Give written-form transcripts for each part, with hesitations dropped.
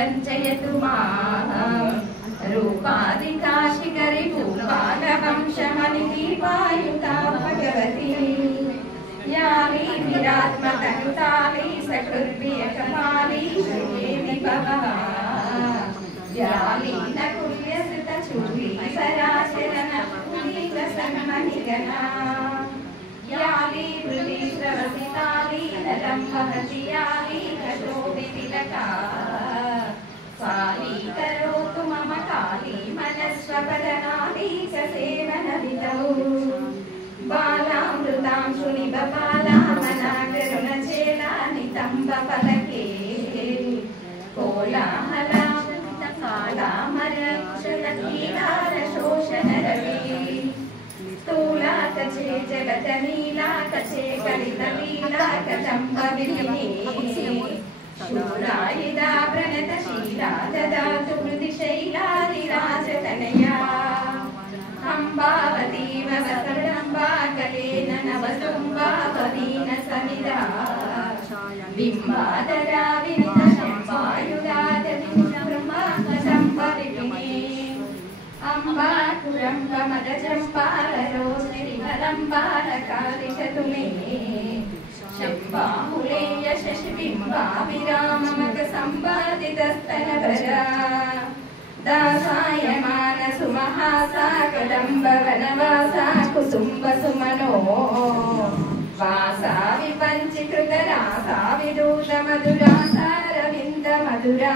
जयतु रूपादिका शिखरि भूपालवंशमणिदीपायुता भगवती याली विरात्मतनुताली सकृद्भियकपाली श्रीदेवी भवः याली नकुल्यसुतचूली सराशरनपुरीतसन्मणिगणा याली वृतिश्रवसिताली नलम्बहति याली कशोभितिलका साली करोतु मम काली मनस्वपदनाली कसेवनविदौ बालामृतां शुनिबबालामनाकरुणचेला नितम्बफलके कोलाहलामृतकालामरक्षतकीलारशोषणरवी स्थूलाकचे जगतनीलाकचे कलितलीलाकचम्बविलिनी शूलायुधा प्रणतशीला ददातु मृदिशैलादिराजतनया अम्बावतीव वसुरम्बा कलेन नवसुम्बा भवीन समिधा बिम्बादरा विनितशम्बायुधादविब्रह्माकचम्बविपिनी अम्बाकुरम्बमदचम्पालरोस्त्रिवरम्बालकालिशतु मे शम्बाहुले यशशिबिम्बा विराममकसम्पादितस्तनभरा दासायमानसुमहासा कदम्बवनवासा कुसुम्बसुमनो वासा विपञ्चीकृतरासा विदूषमधुरासा रविन्दमधुरा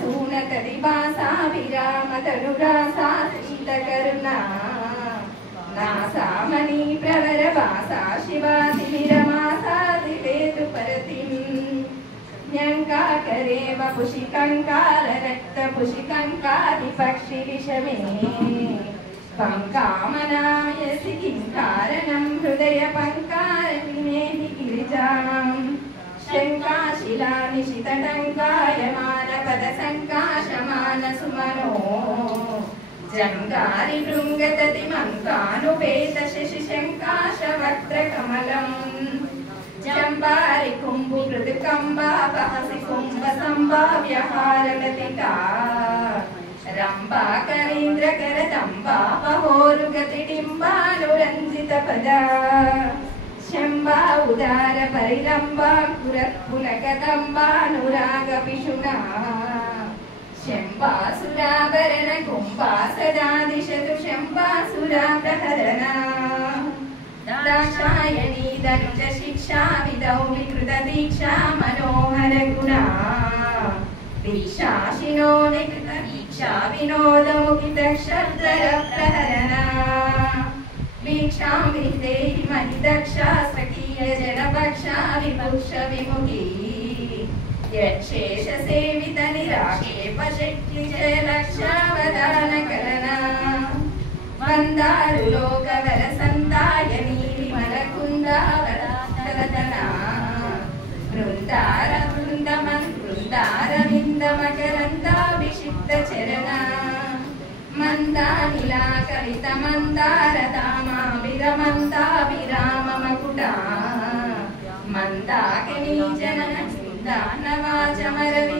कासारसूनतदिवासा विरामतनुरासा शीतकरुणा नासा मणिप्रवरवासा शिवातिमिरमासा दिवेतु परतिम् न्यङ्काकरे वपुषिकङ्काररक्तपुषिकङ्कादिपक्षिविषमे पङ्कामनायसि किं कारणं हृदयपङ्कारविनेहि गिरिजाम् शङ्काशिलानिशितटङ्कायमानपदसङ्काशमानसुमनो जङ्गारि भृङ्गततिमङ्कानुपेतशिशिशङ्काशवक्त्रकमलम् जम्बारि कुम्भु मृदुकम्बा वहसि कुम्भसम्भाव्यहारलतिका रम्बा करीन्द्रकरदम्बा महोरुगतिडिम्बानुरञ्जितपदा शम्बा उदार परिरम्बा कुरत्पुलकदम्बानुरागपिशुना शम्बासुराभरण कुम्भा सदा दिशतु शम्बासुराप्रहरणा दाक्षायणी दनुज शिक्षा विदौ विकृतदीक्षा मनोहर गुणा दीक्षाशिनो विकृतदीक्षा विनोदमुखितक्षत्रप्रहरणा वीक्षां विदेहि मणिदक्षा स्वकीयजनपक्षा विभुक्ष विमुखी यक्षेषसेवितनिराक्षेपशक्तिजयलक्षावदानकलना वन्दारुलोकवरसन्दायनी विमलकुन्दावरातलतना वृन्दारविन्दमकरन्दाभिषिक्तचरणा मन्दानिलाकलितमन्दारतामाविरमन्दाभिराममकुटा मन्दाकिनी जननचिन्तानवाचमरवि